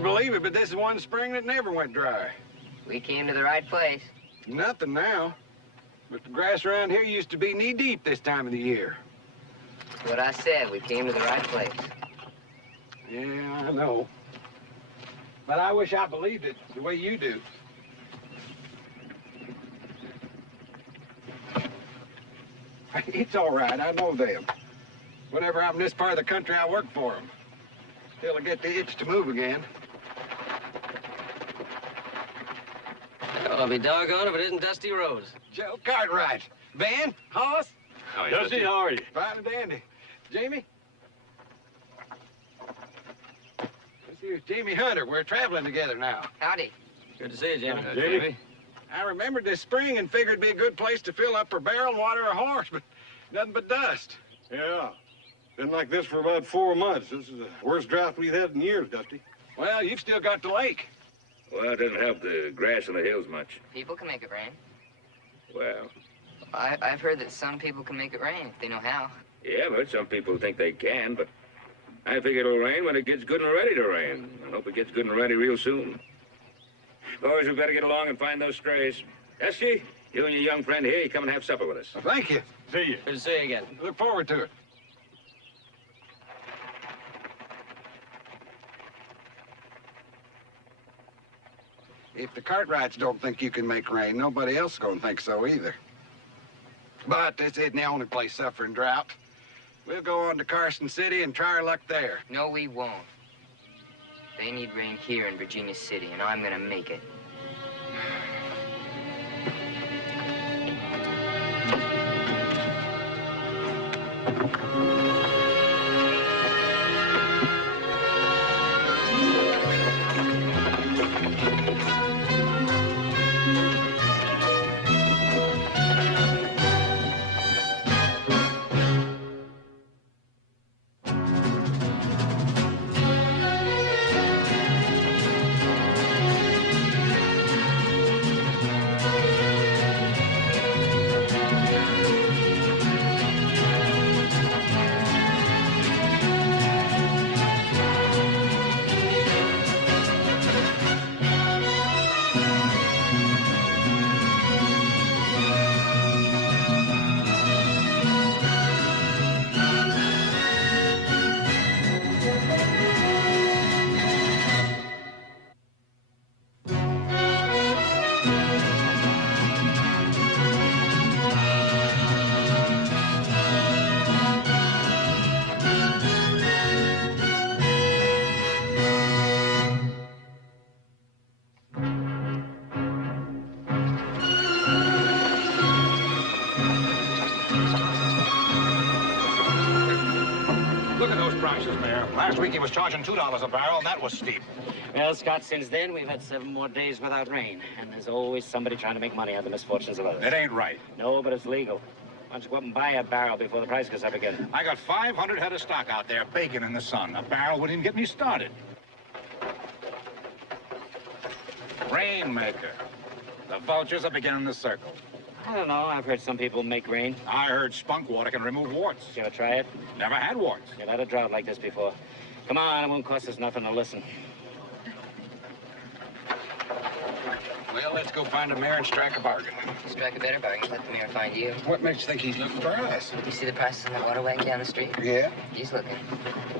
believe it, but this is one spring that never went dry. We came to the right place. Nothing now. But the grass around here used to be knee-deep this time of the year. What I said, we came to the right place. Yeah, I know. But I wish I believed it the way you do. It's all right, I know them. Whenever I'm in this part of the country, I work for them. Till I get the itch to move again. I'll be doggone if it isn't Dusty Rose. Joe Cartwright. Van, Hoss. Dusty, how are you? Fine and dandy. Jamie? This here's Jamie Hunter. We're traveling together now. Howdy. Good to see you, Jamie. Jamie? I remembered this spring and figured it'd be a good place to fill up her barrel and water her horse, but nothing but dust. Yeah. Been like this for about 4 months. This is the worst drought we've had in years, Dusty. Well, you've still got the lake. Well, it doesn't help the grass on the hills much. People can make it rain. Well, I've heard that some people can make it rain if they know how. yeah, but some people think they can, but I figure it'll rain when it gets good and ready to rain. I hope it gets good and ready real soon. Boys, we better get along and find those strays. Dusty, you and your young friend here, you come and have supper with us. Well, thank you. See you. Good to see you again. Look forward to it. If the Cartwrights don't think you can make rain, nobody else is gonna think so either. But this isn't the only place suffering drought. We'll go on to Carson City and try our luck there. No, we won't. They need rain here in Virginia City, and I'm gonna make it. Look at those prices, Mayor. Last week he was charging $2 a barrel, and that was steep. Well, Scott, since then, we've had 7 more days without rain. And there's always somebody trying to make money out of the misfortunes of others. It ain't right. No, but it's legal. Why don't you go up and buy a barrel before the price goes up again? I got 500 head of stock out there baking in the sun. A barrel wouldn't even get me started. Rainmaker. The vultures are beginning to circle. I don't know. I've heard some people make rain. I heard spunk water can remove warts. Did you ever try it? Never had warts. You've had a drought like this before. Come on, it won't cost us nothing to listen. Well, let's go find the mayor and strike a bargain. Strike a better bargain. Let the mayor find you. What makes you think he's looking for us? You see the prices on that water wagon down the street? Yeah? He's looking.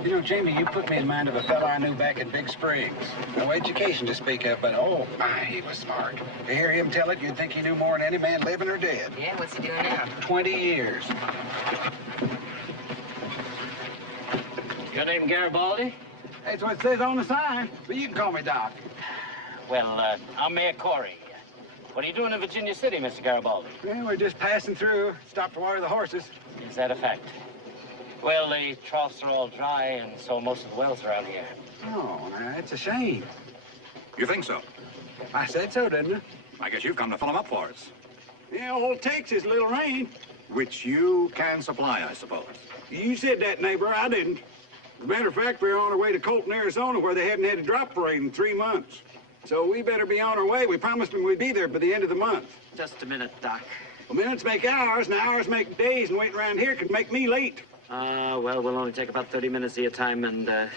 You know, Jamie, you put me in mind of a fella I knew back in Big Springs. No education to speak of, but oh, my, he was smart. To hear him tell it, you'd think he knew more than any man living or dead. Yeah, what's he doing now? 20 years. Your name Garibaldi? That's what it says on the sign, but you can call me Doc. Well, I'm Mayor Corey. What are you doing in Virginia City, Mr. Garibaldi? Well, we're just passing through. Stopped to water the horses. Is that a fact? Well, the troughs are all dry, and so are most of the wells around here. Oh, now, that's a shame. You think so? I said so, didn't I? I guess you've come to fill them up for us. Yeah, all it takes is a little rain. Which you can supply, I suppose. You said that, neighbor. I didn't. As a matter of fact, we're on our way to Colton, Arizona, where they hadn't had a drop for rain in 3 months. So we better be on our way. We promised them we'd be there by the end of the month. Just a minute, Doc. Well, minutes make hours, and hours make days, and waiting around here could make me late. Well, we'll only take about 30 minutes of your time, and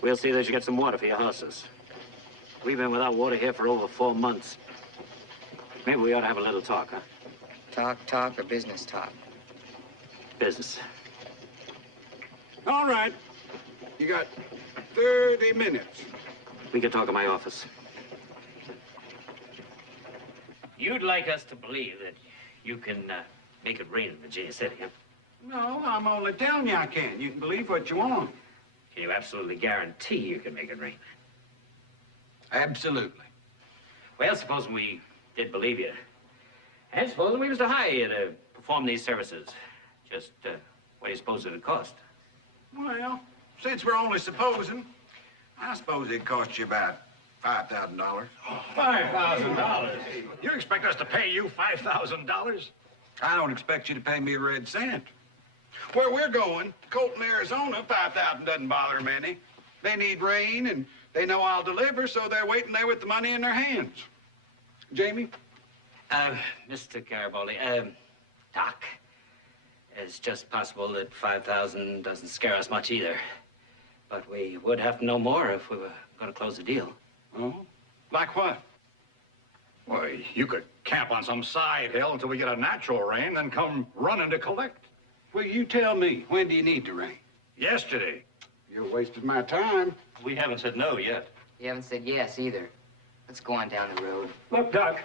we'll see that you get some water for your horses. We've been without water here for over 4 months. Maybe we ought to have a little talk, huh? Talk, or business talk? Business. All right. You got 30 minutes. We can talk in my office. You'd like us to believe that you can make it rain in Virginia City, huh? No, I'm only telling you I can. You can believe what you want. Can you absolutely guarantee you can make it rain? Absolutely. Well, supposing we did believe you. And supposing we was to hire you to perform these services. Just, what do you suppose it'd cost? Well, since we're only supposing, I suppose it'd cost you about $5,000. $5,000? You expect us to pay you $5,000? I don't expect you to pay me a red cent. Where we're going, Colton, Arizona, 5,000 doesn't bother them any. They need rain, and they know I'll deliver, so they're waiting there with the money in their hands. Jamie? Mr. Garibaldi, Doc, it's just possible that 5,000 doesn't scare us much either. But we would have to know more if we were going to close the deal. Oh? Like what? Why, you could camp on some side hill until we get a natural rain, then come running to collect. Well, you tell me, when do you need the rain? Yesterday. You're wasting my time. We haven't said no yet. You haven't said yes either. Let's go on down the road. Look, Doc,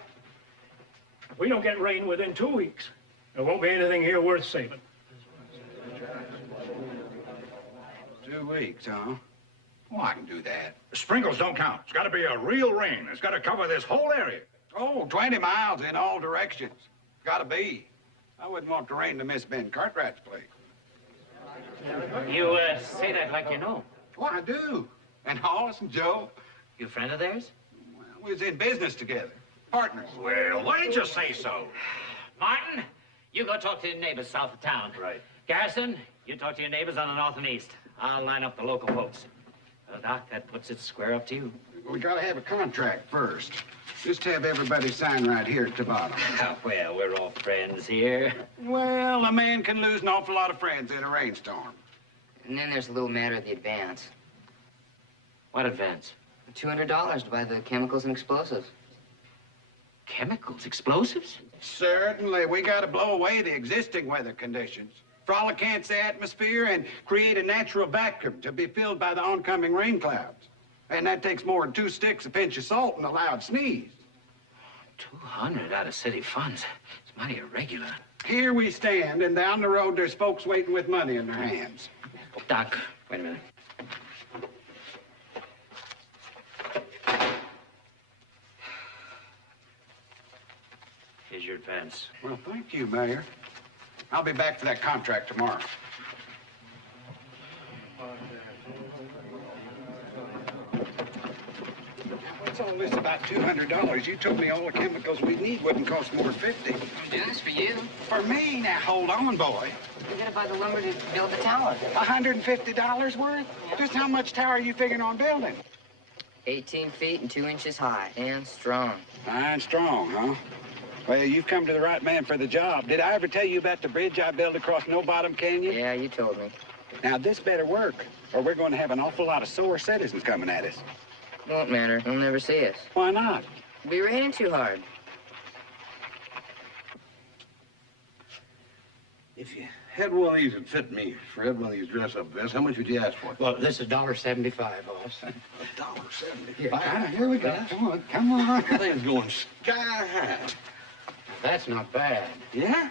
if we don't get rain within 2 weeks, there won't be anything here worth saving. 2 weeks, huh? Well, I can do that. Sprinkles don't count. It's got to be a real rain. It's got to cover this whole area. Oh, 20 miles in all directions. Gotta be. I wouldn't want the rain to miss Ben Cartwright's place. You say that like you know. Well, I do. And Hollis and Joe, You a friend of theirs? well, we was in business together. Partners. Well, why didn't you say so? Martin, you go talk to your neighbors south of town. Right. Garrison, you talk to your neighbors on the north and east. I'll line up the local folks. Well, Doc, that puts it square up to you. We gotta have a contract first. Just have everybody sign right here at the bottom. Well, we're all friends here. Well, a man can lose an awful lot of friends in a rainstorm. And then there's a little matter of the advance. What advance? $200 to buy the chemicals and explosives. Chemicals? Explosives? Certainly. We gotta blow away the existing weather conditions, frolic the atmosphere, and create a natural vacuum to be filled by the oncoming rain clouds. And that takes more than 2 sticks, a pinch of salt, and a loud sneeze. 200 out of city funds. It's mighty irregular. Here we stand, and down the road there's folks waiting with money in their hands. Doc, wait a minute. Here's your advance. Well, thank you, Mayor. I'll be back for that contract tomorrow. What's all this about $200? You told me all the chemicals we need wouldn't cost more than $50. I'm doing this for you. For me? Now, hold on, boy. We gotta buy the lumber to build the tower. $150 worth? Just how much tower are you figuring on building? 18 feet and 2 inches high and strong. Fine, strong, huh? Well, you've come to the right man for the job. Did I ever tell you about the bridge I built across No Bottom Canyon? Yeah, you told me. Now, this better work, or we're going to have an awful lot of sore citizens coming at us. Won't matter. They'll never see us. Why not? It'll be raining too hard. If you had one of these that fit me, for had one of these dress-up vests, how much would you ask for? Well, this is $1.75, boss. $1.75. Here we go. Come on. Thing's going sky high. That's not bad. Yeah?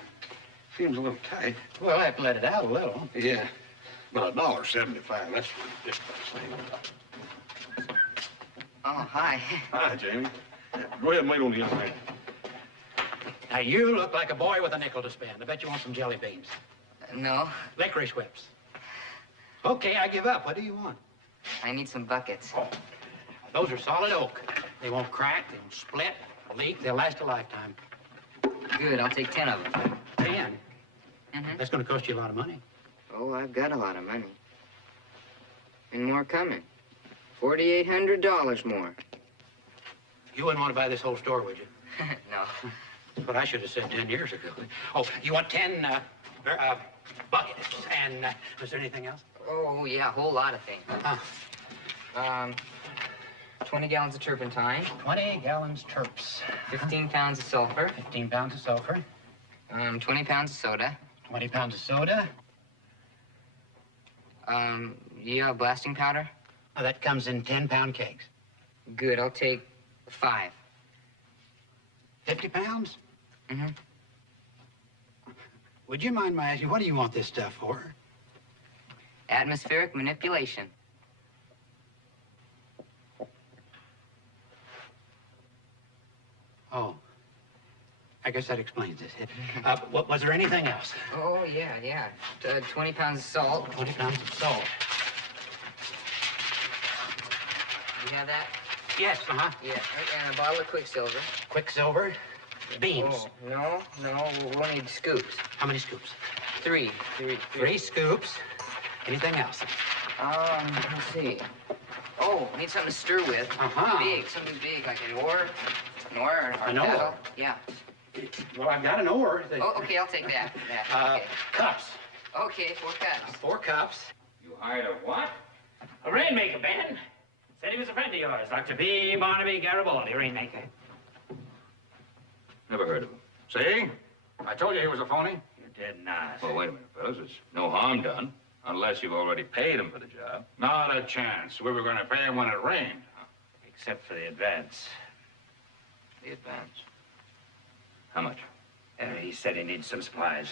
Seems a little tight. Well, I have to let it out a little. Yeah. But $1.75, that's ridiculous. Oh, hi. Hi, Jamie. Go ahead and wait on the other end. Now, you look like a boy with a nickel to spend. I bet you want some jelly beans. No, Licorice whips. Okay, I give up. What do you want? I need some buckets. Those are solid oak. They won't crack, they won't split, leak. They'll last a lifetime. Good, I'll take 10 of them. 10? Mm-hmm. That's going to cost you a lot of money. Oh, I've got a lot of money. And more coming. $4,800 more. You wouldn't want to buy this whole store, would you? No. That's what I should have said 10 years ago. Oh, you want 10 buckets. And is there anything else? Oh, yeah, a whole lot of things. Huh. 20 gallons of turpentine. 20 gallons terps. 15 pounds of sulfur. 15 pounds of sulfur. 20 pounds of soda. 20 pounds of soda. You have blasting powder? Oh, that comes in 10-pound kegs. Good, I'll take 5. 50 pounds? Mm-hmm. Would you mind my asking, what do you want this stuff for? Atmospheric manipulation. Oh. I guess that explains it. Was there anything else? Oh, yeah. 20 pounds of salt. 20 pounds of salt. You have that? Yes, uh-huh. Yeah, and a bottle of Quicksilver. Quicksilver. Beans. Oh, no, we'll need scoops. How many scoops? 3. 3 scoops. Anything else? Let's see. Oh, need something to stir with. Uh-huh. Something big, like an oar or An oar? paddle. Yeah. Well, I've got an oar. Oh, okay, I'll take that. Okay. Cups. Okay, 4 cups. 4 cups. You hired a what? A rainmaker, Ben. Said he was a friend of yours, Dr. B. Barnaby Garibaldi, rainmaker. Never heard of him. See? I told you he was a phony. You did not. Well, wait a minute, fellas. There's no harm done, unless you've already paid him for the job. Not a chance. We were going to pay him when it rained. Except for the advance. The advance. How much? He said he needs some supplies.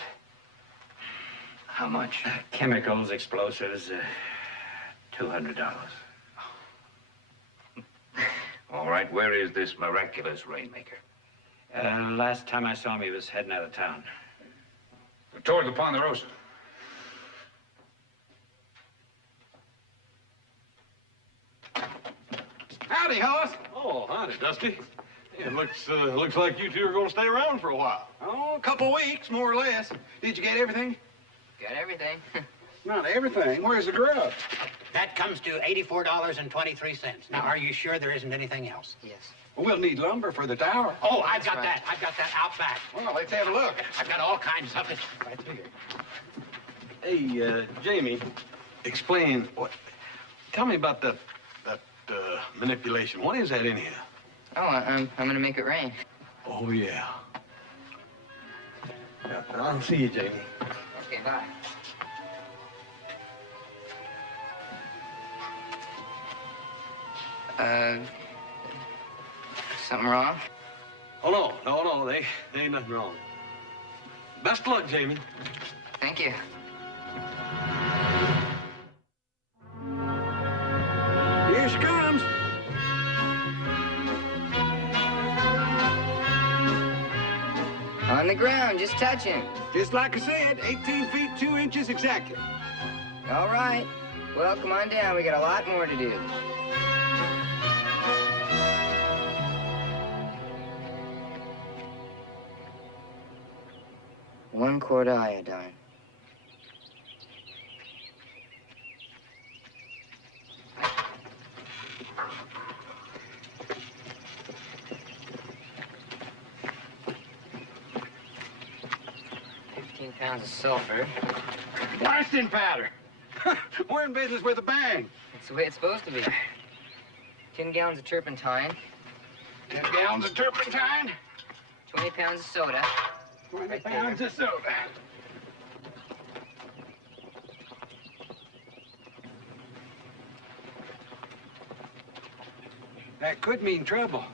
How much? Chemicals, explosives, $200. All right, where is this miraculous rainmaker? Last time I saw him, he was heading out of town. Toward the Ponderosa. Howdy, Hoss. Oh, howdy, Dusty. It looks like you two are going to stay around for a while. Oh, a couple weeks, more or less. Did you get everything? Got everything. Not everything. Where's the grub? That comes to $84.23. Now, are you sure there isn't anything else? Yes. We'll need lumber for the tower. Oh, I've got right. that. I've got that out back. Well, let's have a look. I've got all kinds of it right here. Hey, Jamie, explain what. Tell me about that manipulation. What is that in here? Oh, I'm gonna make it rain. Oh, yeah. I'll see you, Jamie. Okay, bye. Something wrong? Oh, no, they ain't nothing wrong. Best of luck, Jamie. Thank you. Here she comes. On the ground, just touching. Just like I said, 18 feet 2 inches exactly. All right. Well, come on down. We got a lot more to do. One quart of iodine. Pounds of sulfur. Blasting powder. We're in business with a bang. That's the way it's supposed to be. 10 gallons of turpentine. 10 gallons of turpentine. 20 pounds of soda. 20 Right pounds there. of soda. That could mean trouble.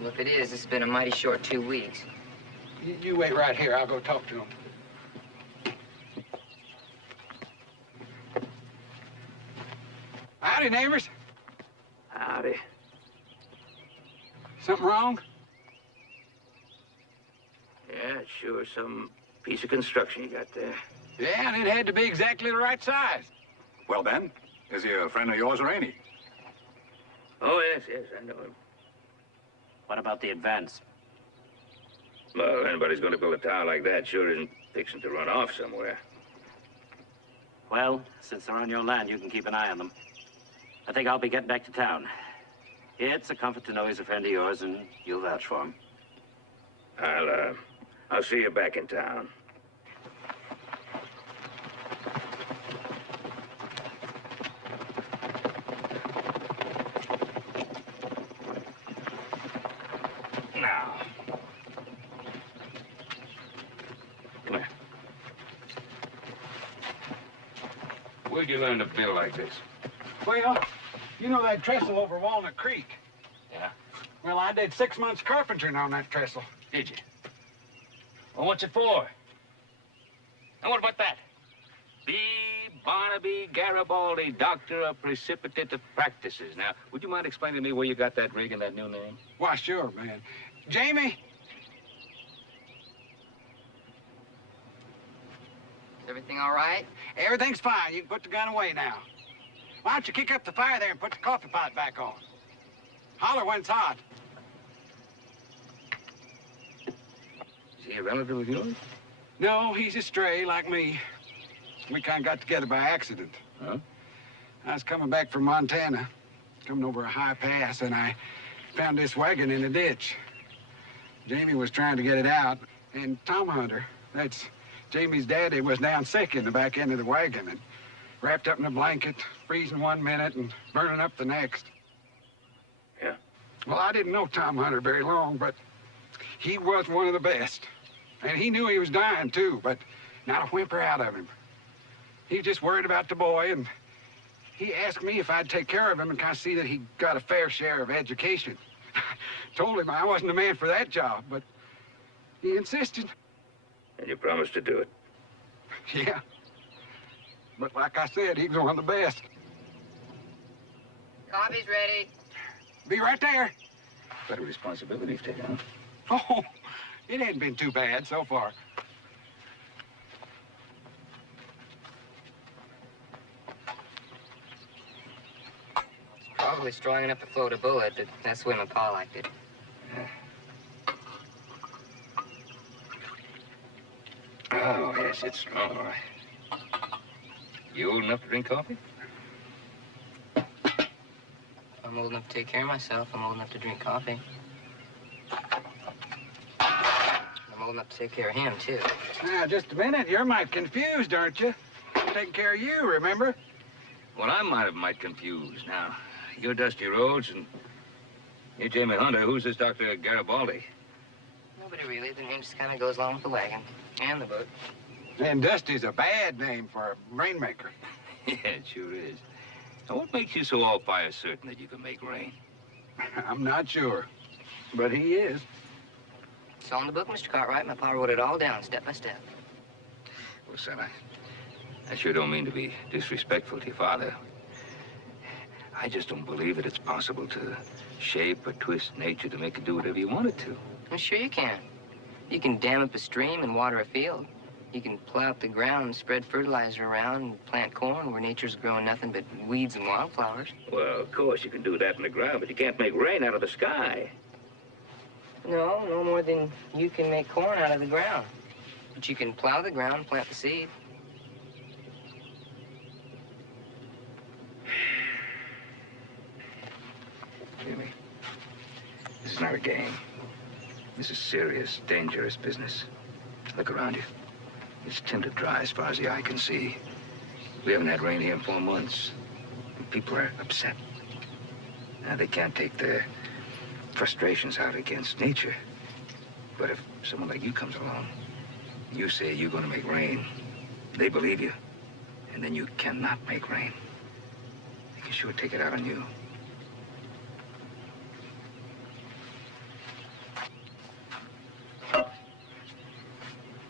Well, if it is, it's been a mighty short 2 weeks. You wait right here. I'll go talk to him. Howdy, neighbors. Howdy. Something wrong? Yeah, sure, some piece of construction you got there. Yeah, and it had to be exactly the right size. Well, Ben, is he a friend of yours or ain't he? Oh, yes, I know him. What about the advance? Well, anybody's going to build a tower like that sure isn't fixing to run off somewhere. Well, since they're on your land, you can keep an eye on them. I think I'll be getting back to town. It's a comfort to know he's a friend of yours, and you'll vouch for him. I'll see you back in town. Where'd you learn to build like this? Well, you know that trestle over Walnut Creek? Yeah? Well, I did 6 months carpentering on that trestle. Did you? Well, what's it for? And what about that? B. Barnaby Garibaldi, Doctor of Precipitative Practices. Now, would you mind explaining to me where you got that rig and that new name? Why, sure, man. Jamie? Is everything all right? Everything's fine. You can put the gun away now. Why don't you kick up the fire there and put the coffee pot back on? Holler when it's hot. Is he a relative of yours? No, he's a stray like me. We kind of got together by accident. Huh? I was coming back from Montana, coming over a high pass, and I found this wagon in a ditch. Jamie was trying to get it out, and Tom Hunter, that's Jamie's daddy, was down sick in the back end of the wagon and wrapped up in a blanket, freezing 1 minute and burning up the next. Yeah? Well, I didn't know Tom Hunter very long, but he was one of the best. And he knew he was dying, too, but not a whimper out of him. He was just worried about the boy, and he asked me if I'd take care of him and kind of see that he got a fair share of education. Told him I wasn't the man for that job, but he insisted. And you promised to do it? Yeah. But like I said, he was one of the best. Coffee's ready. Be right there. Better responsibility to take on. Oh, it hadn't been too bad so far. Probably strong enough to float a bullet, but that's the way my pa liked it. Oh, yes, it's strong, all right. You old enough to drink coffee? I'm old enough to take care of myself. I'm old enough to drink coffee. I'm old enough to take care of him, too. Now, just a minute. You're mighty confused, aren't you? I'm taking care of you, remember? Well, I might confused. Now, you're Dusty Rhodes, and you're Jamie Hunter. Who's this Dr. Garibaldi? Nobody really. The name just kind of goes along with the wagon and the boat. And Dusty's a bad name for a rainmaker. Yeah, it sure is. Now, what makes you so all-fire certain that you can make rain? I'm not sure, but he is. It's all in the book, Mr. Cartwright. My pa wrote it all down, step by step. Well, son, I sure don't mean to be disrespectful to your father. I just don't believe that it's possible to shape or twist nature to make it do whatever you want it to. I'm sure you can. You can dam up a stream and water a field. You can plow up the ground and spread fertilizer around and plant corn where nature's growing nothing but weeds and wildflowers. Well, of course, you can do that in the ground, but you can't make rain out of the sky. No more than you can make corn out of the ground. But you can plow the ground, plant the seed. Jimmy, this is not a game. This is serious, dangerous business. Look around you. It's tinted dry as far as the eye can see. We haven't had rain here in 4 months. And people are upset. Now, they can't take their frustrations out against nature. But if someone like you comes along, you say you're going to make rain, they believe you, and then you cannot make rain. They can sure take it out on you.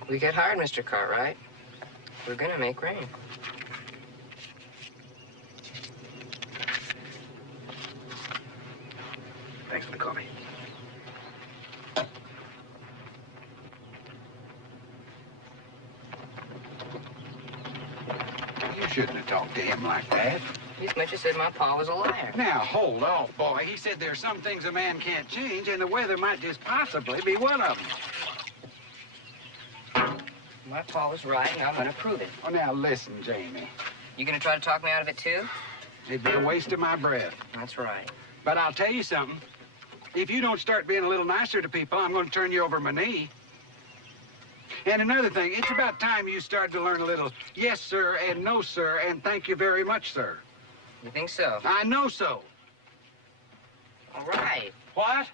We get hard, Mr. Cartwright. We're gonna make rain. Thanks for the coffee. You shouldn't have talked to him like that. As much as said my pa was a liar. Now, hold off, boy. He said there's some things a man can't change, and the weather might just possibly be one of them. My pa was right, and I'm gonna prove it. Oh, now, listen, Jamie. You gonna try to talk me out of it, too? It'd be a waste of my breath. That's right. But I'll tell you something. If you don't start being a little nicer to people, I'm going to turn you over my knee. And another thing, it's about time you started to learn a little yes, sir, and no, sir, and thank you very much, sir. You think so? I know so. All right. What?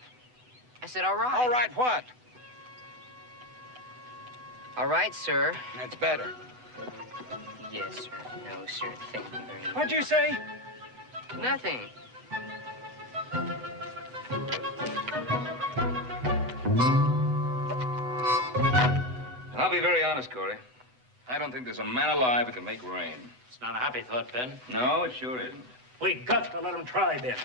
I said, all right. All right, what? All right, sir. That's better. Yes, sir. No, sir. Thank you very much. What'd you say? Nothing. I'll be very honest, Corey. I don't think there's a man alive who can make rain. It's not a happy thought, Ben. No, it sure isn't. We got to let them try, Ben.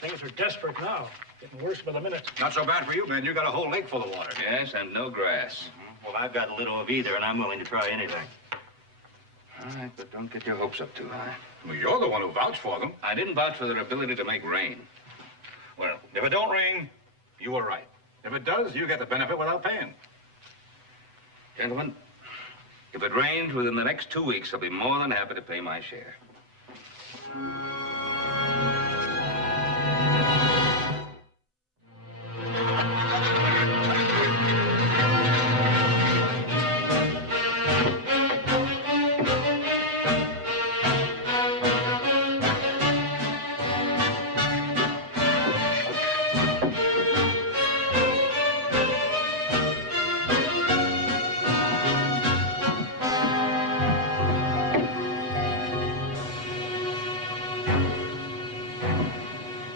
Things are desperate now. Getting worse by the minute. Not so bad for you, Ben. You got a whole lake full of water. Yes, and no grass. Well, I've got a little of either, and I'm willing to try anything. All right, but don't get your hopes up too high. Well, you're the one who vouched for them. I didn't vouch for their ability to make rain. Well, if it don't rain, you were right. If it does, you get the benefit without paying. Gentlemen, if it rains within the next 2 weeks, I'll be more than happy to pay my share.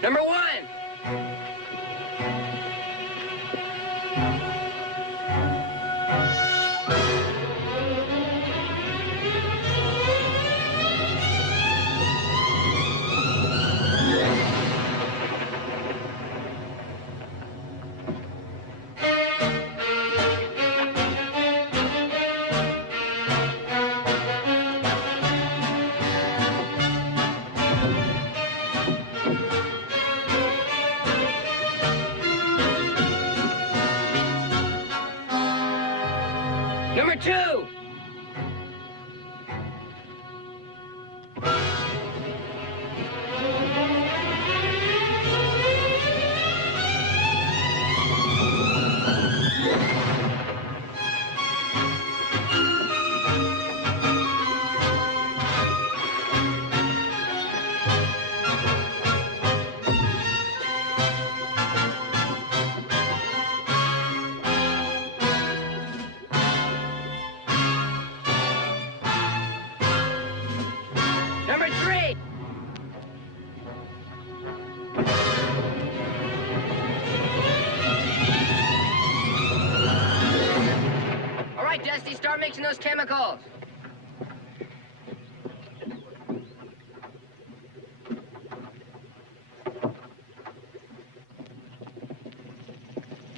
Number one. Number two. Number three. All right, Dusty, start mixing those chemicals.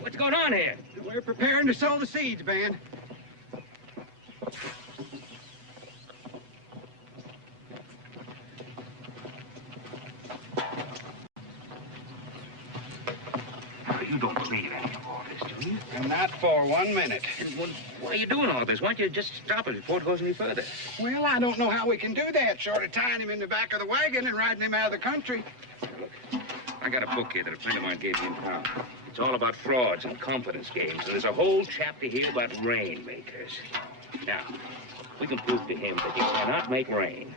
What's going on here? We're preparing to sow the seeds, Ben. Now, you don't believe any of all this, do you? And not for 1 minute. And, well, why are you doing all this? Why don't you just stop it before it goes any further? Well, I don't know how we can do that, short of tying him in the back of the wagon and riding him out of the country. I got a book here that a friend of mine gave me in town. It's all about frauds and confidence games, and there's a whole chapter here about rainmakers. Now, we can prove to him that he cannot make rain.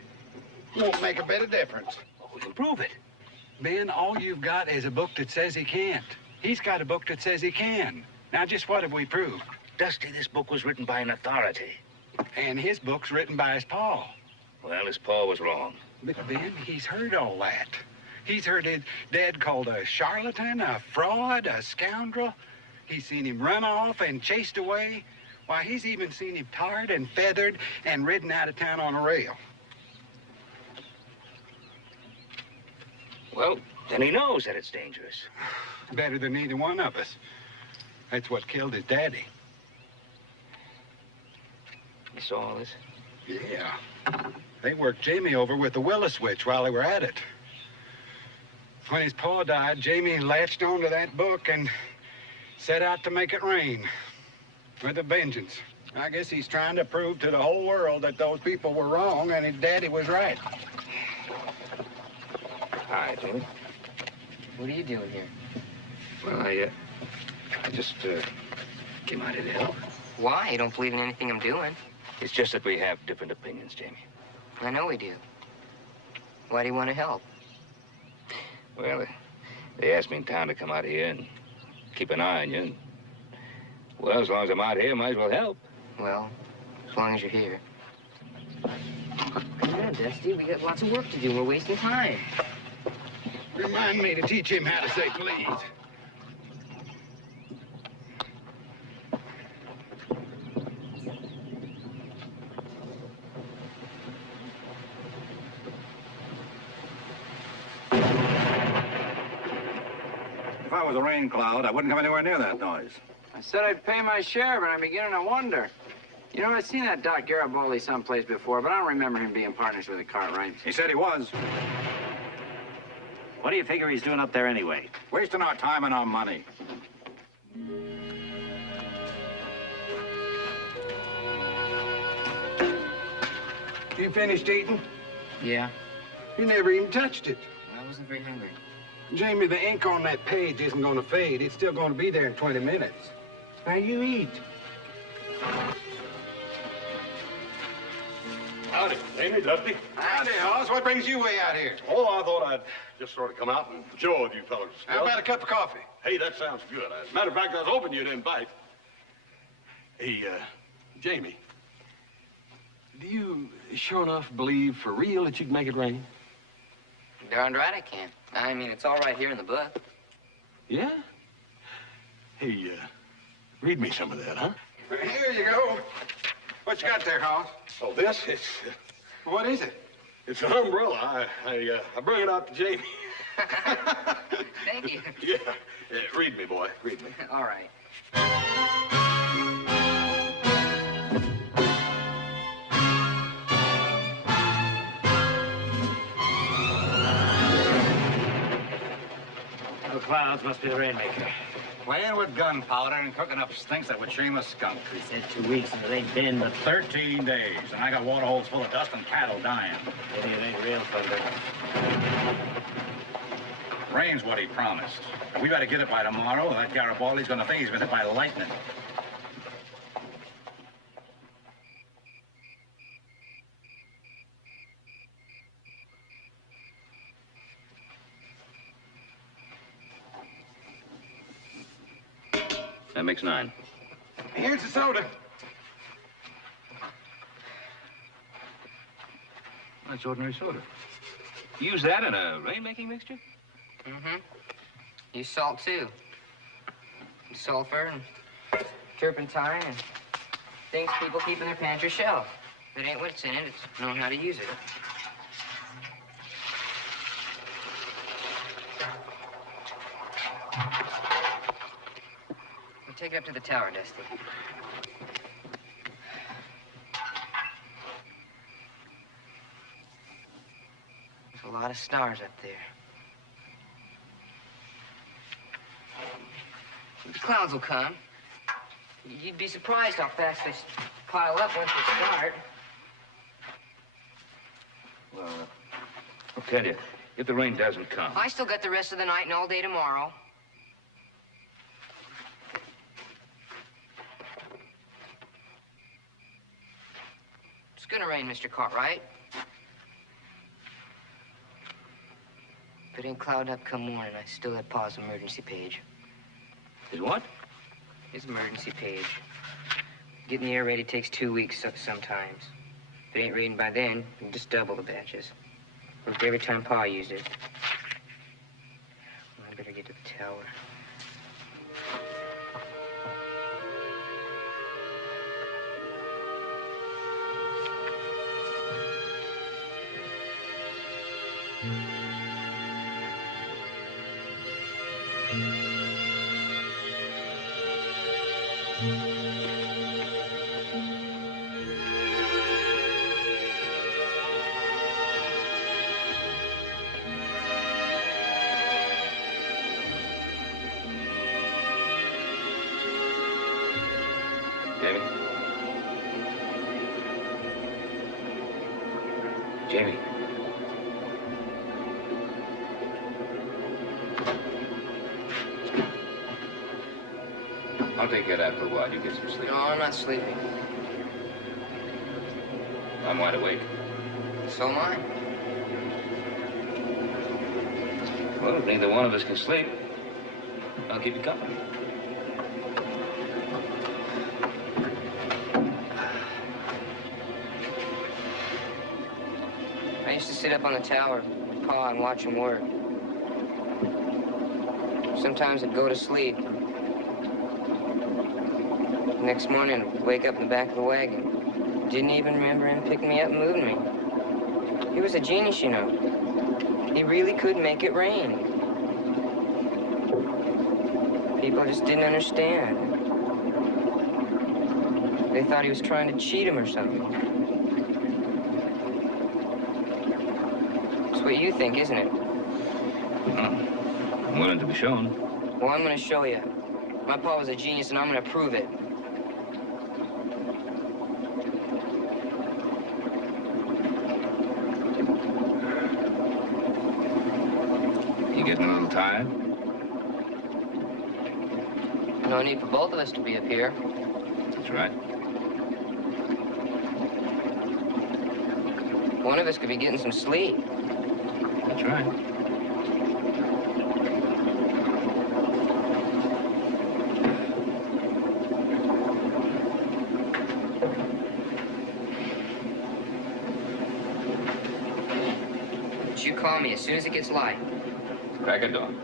Won't make a bit of difference. Well, we can prove it. Ben, all you've got is a book that says he can't. He's got a book that says he can. Now, just what have we proved? Dusty, this book was written by an authority. And his book's written by his pa. Well, his pa was wrong. But, Ben, he's heard all that. He's heard his dad called a charlatan, a fraud, a scoundrel. He's seen him run off and chased away. Why, he's even seen him tarred and feathered and ridden out of town on a rail. Well, then he knows that it's dangerous. Better than either one of us. That's what killed his daddy. You saw all this? Yeah. They worked Jamie over with the willow switch while they were at it. When his pa died, Jamie latched onto that book and set out to make it rain with a vengeance. I guess he's trying to prove to the whole world that those people were wrong and his daddy was right. Hi, Jamie. What are you doing here? Well, I just came out here to help. Why? You don't believe in anything I'm doing. It's just that we have different opinions, Jamie. I know we do. Why do you want to help? Well, they asked me in town to come out here and keep an eye on you. And, well, as long as I'm out here, I might as well help. Well, as long as you're here. Come on, Dusty, we got lots of work to do. We're wasting time. Remind me to teach him how to say please. If I was a rain cloud, I wouldn't come anywhere near that noise. I said I'd pay my share, but I'm beginning to wonder. You know, I've seen that Doc Garibaldi someplace before, but I don't remember him being partners with the Cartwrights. He said he was. What do you figure he's doing up there anyway? Wasting our time and our money. You finished eating? Yeah, You never even touched it. I wasn't very hungry. Jamie, the ink on that page isn't going to fade. It's still going to be there in 20 minutes. Now you eat. Howdy, Jamie, Dusty. Howdy, Hoss. What brings you way out here? Oh, I thought I'd just sort of come out and show with you fellas. How about a cup of coffee? Hey, that sounds good. As a matter of fact, I was hoping you'd invite. Hey, Jamie, do you sure enough believe for real that you can make it rain? Darn right I can. I mean, it's all right here in the book. Yeah? Hey, read me some of that, huh? Here you go. What you got there, Hoss? Oh, this? What is it? It's an umbrella. I brought it out to Jamie. Thank you. Yeah. Read me, boy. Read me. All right. The clouds must be the rainmaker. Playing with gunpowder and cooking up stinks that would shame a skunk. He said 2 weeks, and it ain't been but 13 days, and I got water holes full of dust and cattle dying. Maybe it ain't real thunder. Rain's what he promised. We better get it by tomorrow, or that Garibaldi's gonna think he's been hit by lightning. That makes 9. Here's the soda. That's ordinary soda. You use that in a rain-making mixture? Mm-hmm. Use salt, too. Sulfur and turpentine and things people keep in their pantry shelf. If it ain't what's in it, it's knowing how to use it. We'll take it up to the tower, Dusty. There's a lot of stars up there. The clouds will come. You'd be surprised how fast they pile up once they start. Well, I'll tell you, if the rain doesn't come. I still got the rest of the night and all day tomorrow. It's gonna rain, Mr. Cartwright. If it ain't clouded up come morning, I still have Pa's emergency page. Is what? His emergency page. Getting the air ready takes 2 weeks sometimes. If it ain't raining by then, you can just double the batches. Worked every time Pa used it. Well, I better get to the tower. Jamie. I'll take care of that for a while. You get some sleep. No, I'm not sleeping. I'm wide awake. So am I. Well, if neither one of us can sleep, I'll keep you company. I used to sit up on the tower with Pa and watch him work. Sometimes I'd go to sleep. Next morning, I'd wake up in the back of the wagon. Didn't even remember him picking me up and moving me. He was a genius, you know. He really could make it rain. People just didn't understand. They thought he was trying to cheat them or something. It's what you think, isn't it? I'm willing to be shown. Well, I'm gonna show you. My pa was a genius, and I'm gonna prove it. You getting a little tired? No need for both of us to be up here. That's right. One of us could be getting some sleep. That's right. But you call me as soon as it gets light. Crack of dawn.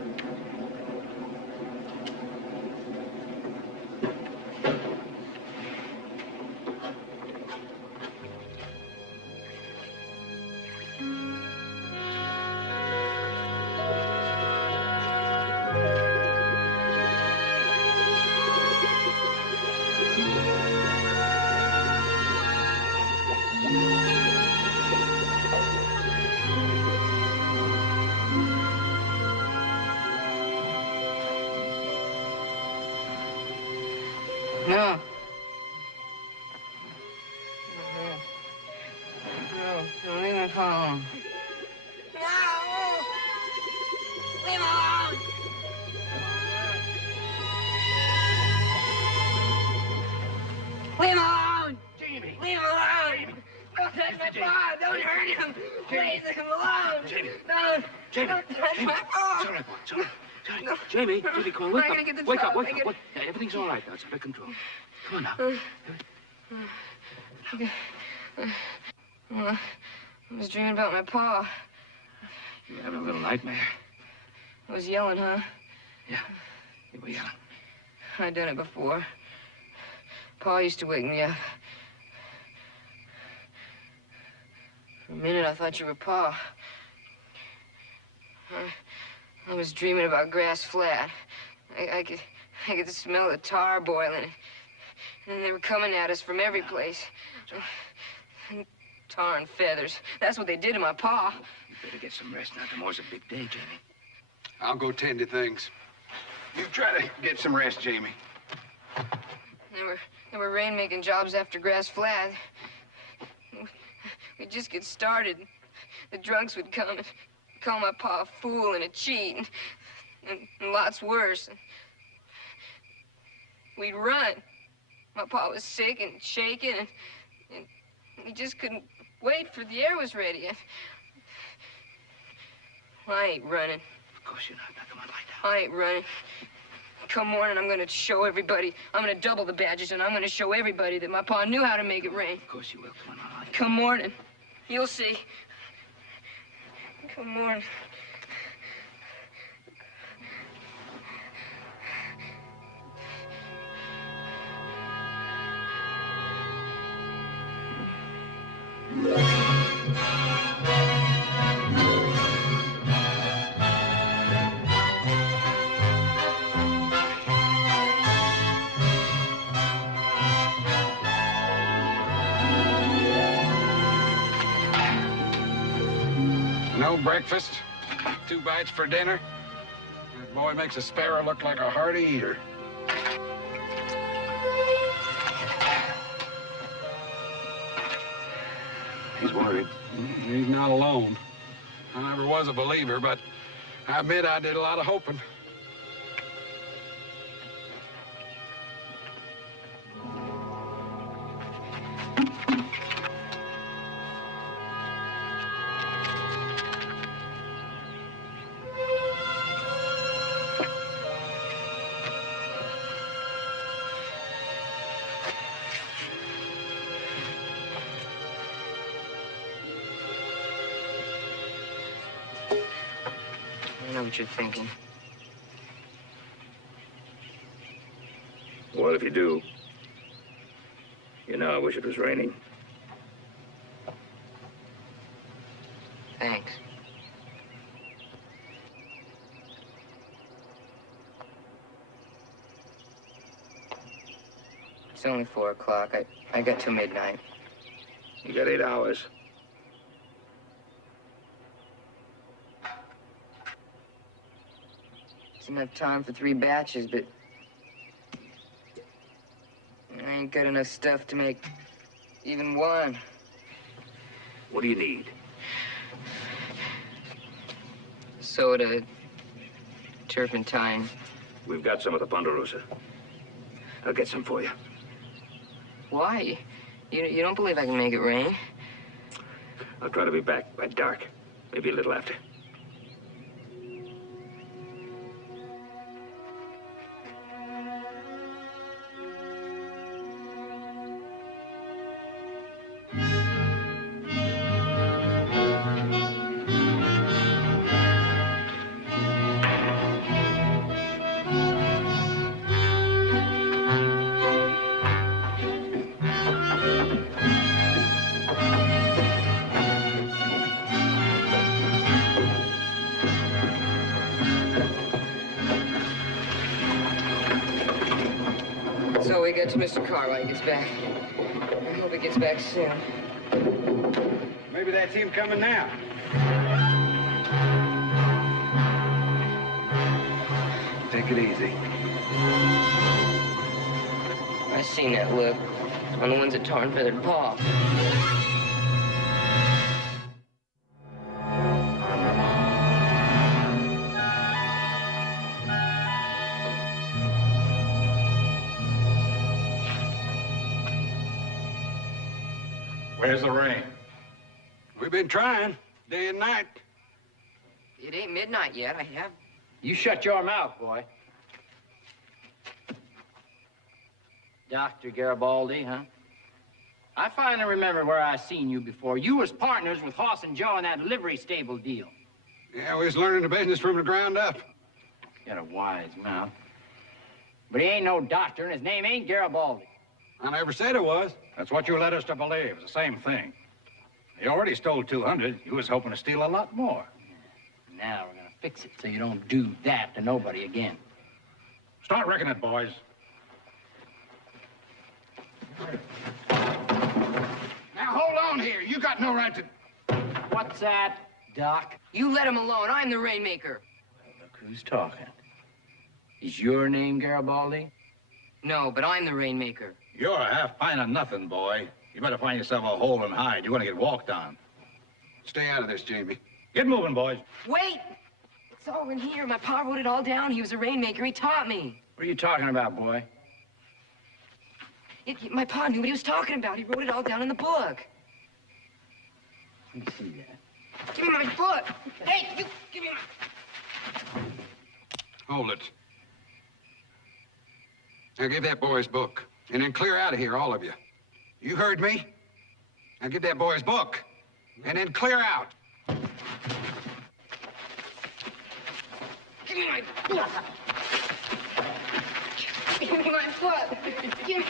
No. No, leave my pa alone. No! Leave him alone! Leave him alone! Jamie! Leave him alone! Don't touch my paw! Don't hurt him! Please leave him alone! Jamie! No! Jamie! Don't touch Jamie! my paw! It's all right, boy. It's all right. It's all right. Jamie! Jamie, come on. Wake I'm up. gonna get the Wake up. towel. Wake up. Yeah, everything's all right now. It's under control. Come on now. Well, I was dreaming about my paw. You were having a little nightmare. I was yelling, huh? Yeah. You were yelling. I'd done it before. Pa used to wake me up. For a minute, I thought you were Pa. I was dreaming about grass flat. I could smell the tar boiling. And they were coming at us from every place. Tar and feathers. That's what they did to my pa. You better get some rest now. Tomorrow's a big day, Jamie. I'll go tend to things. You try to get some rest, Jamie. There were rainmaking jobs after grass flat. We'd just get started. The drunks would come and call my pa a fool and a cheat. And lots worse. We'd run. My pa was sick and shaking, and he just couldn't wait for the air was ready. I ain't running. Of course you're not. Now, come on, lie down. I ain't running. Come morning, I'm gonna show everybody. I'm gonna double the badges, and I'm gonna show everybody that my pa knew how to make it rain. Of course you will. Come on, lie down. Come morning. You'll see. Come morning. No breakfast, 2 bites for dinner. That boy makes a sparrow look like a hearty eater. He's worried. He's not alone. I never was a believer, but I admit I did a lot of hoping. know what you're thinking. Well, if you do, you know I wish it was raining. Thanks. It's only 4 o'clock. I got till midnight. You got 8 hours. It's enough time for 3 batches, but I ain't got enough stuff to make even one. What do you need? Soda, turpentine. We've got some of the Ponderosa. I'll get some for you. Why? You don't believe I can make it rain? I'll try to be back by dark. Maybe a little after. So we get to Mr. Carr when he gets back. I hope he gets back soon. Maybe that's him coming now. Take it easy. I seen that look on the ones that Tarn feathered paw. Where's the rain? We've been trying, day and night. It ain't midnight yet. I have. You shut your mouth, boy. Dr. Garibaldi, huh? I finally remember where I seen you before. You was partners with Hoss and Joe in that livery stable deal. Yeah, we was learning the business from the ground up. Got a wise mouth. But he ain't no doctor, and his name ain't Garibaldi. I never said it was. That's what you led us to believe. It's the same thing. He already stole 200. You was hoping to steal a lot more. Now we're gonna fix it so you don't do that to nobody again. Start reckoning it, boys. Now, hold on here. You got no right to... What's that, Doc? You let him alone. I'm the rainmaker. Look who's talking. Is your name Garibaldi? No, but I'm the rainmaker. You're a half pint of nothing, boy. You better find yourself a hole and hide. You're gonna get walked on. Stay out of this, Jamie. Get moving, boys. Wait! It's all in here. My pa wrote it all down. He was a rainmaker. He taught me. What are you talking about, boy? My pa knew what he was talking about. He wrote it all down in the book. Let me see that. Give me my book. Hey, you, give me my... Hold it. Now give that boy his book, and then clear out of here, all of you. You heard me? Now give that boy his book, and then clear out. Give me my book. Give me my book. Give me...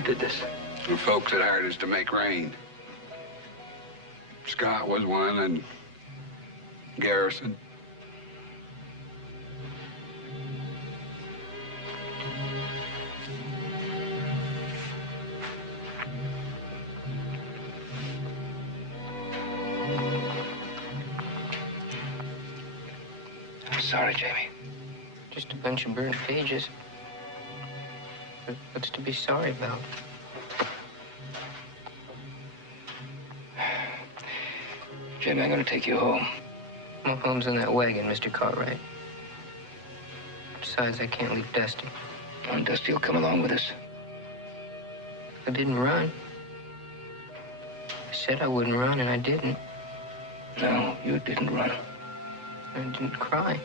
Who did this? The folks that hired us to make rain. Scott was one, and Garrison. I'm sorry, Jamie. Just a bunch of burnt pages. What's to be sorry about? Jamie, I'm gonna take you home. No home's in that wagon, Mr. Cartwright. Besides, I can't leave Dusty. And Dusty will come along with us. I didn't run. I said I wouldn't run, and I didn't. No, you didn't run. I didn't cry.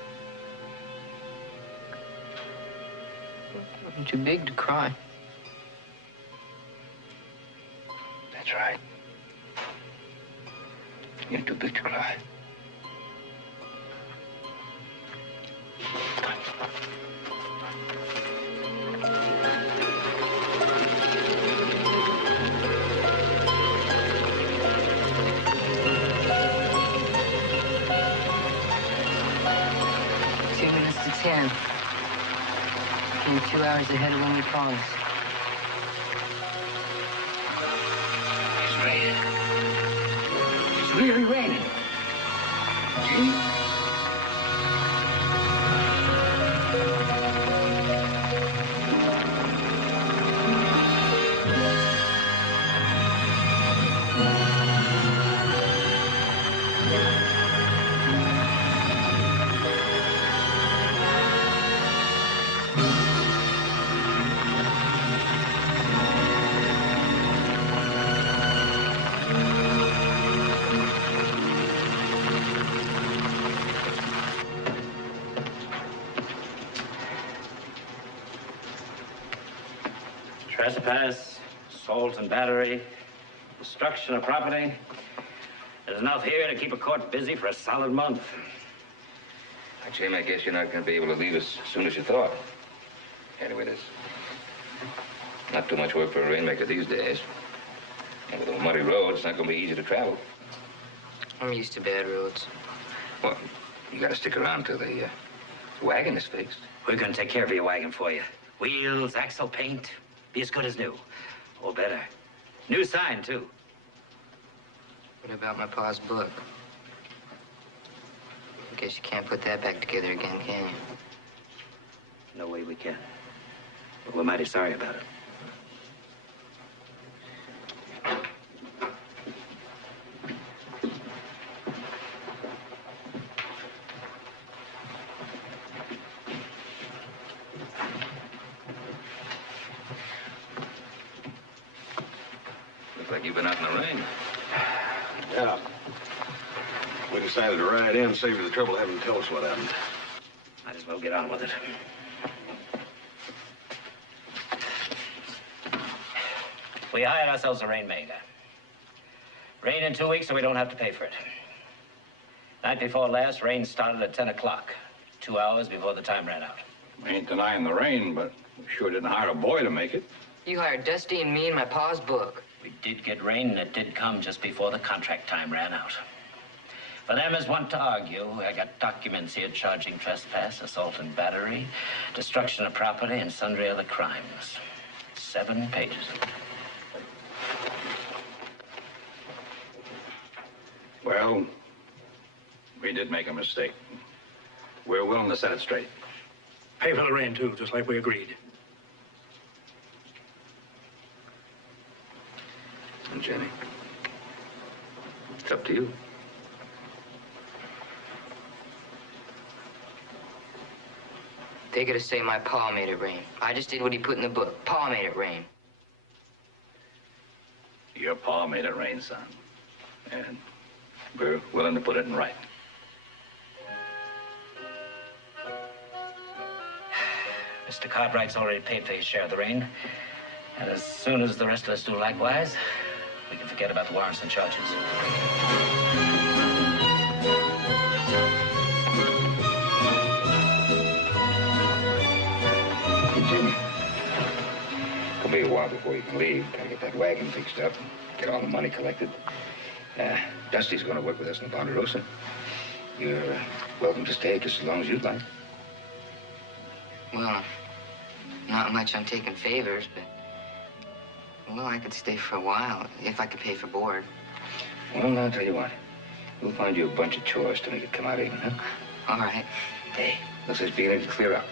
I'm too big to cry. That's right. You're too big to cry. Ten. Came 2 hours ahead of when we promised. It's raining. It's really raining. Gee. Trespass, assault and battery, destruction of property. There's enough here to keep a court busy for a solid month. Jamie, I guess you're not going to be able to leave us as soon as you thought. Anyway, there's not too much work for a rainmaker these days. And with a muddy road, it's not going to be easy to travel. I'm used to bad roads. Well, you got to stick around till the wagon is fixed. We're going to take care of your wagon for you. Wheels, axle paint, be as good as new. Or better. New sign, too. What about my pa's book? I guess you can't put that back together again, can you? No way we can. But we're mighty sorry about it. Looks like you've been out in the rain. Yeah. We decided to ride in, save you the trouble of having to tell us what happened. Might as well get on with it. We hired ourselves a rainmaker. Rain in 2 weeks so we don't have to pay for it. Night before last, rain started at 10 o'clock, 2 hours before the time ran out. We ain't denying the rain, but we sure didn't hire a boy to make it. You hired Dusty and me and my pa's book. We did get rain, and it did come just before the contract time ran out. For them as want to argue, I got documents here charging trespass, assault and battery, destruction of property, and sundry other crimes. 7 pages. Well, we did make a mistake. We're willing to set it straight. Pay for the rain, too, just like we agreed. And Jenny, it's up to you. They gotta say my pa made it rain. I just did what he put in the book. Pa made it rain. Your pa made it rain, son. And we're willing to put it in writing. Mr. Cartwright's already paid for his share of the rain. And as soon as the rest of us do likewise, we can forget about the warrants and charges. Hey, Jimmy, come be a while before you can leave. Gotta get that wagon fixed up, get all the money collected. Dusty's gonna work with us in Ponderosa. You're welcome to stay just as long as you'd like. Well, not much on taking favors, but... Well, I could stay for a while, if I could pay for board. Well, I'll tell you what. We'll find you a bunch of chores to make it come out even, huh? All right. Hey, looks like it's beginning to clear up.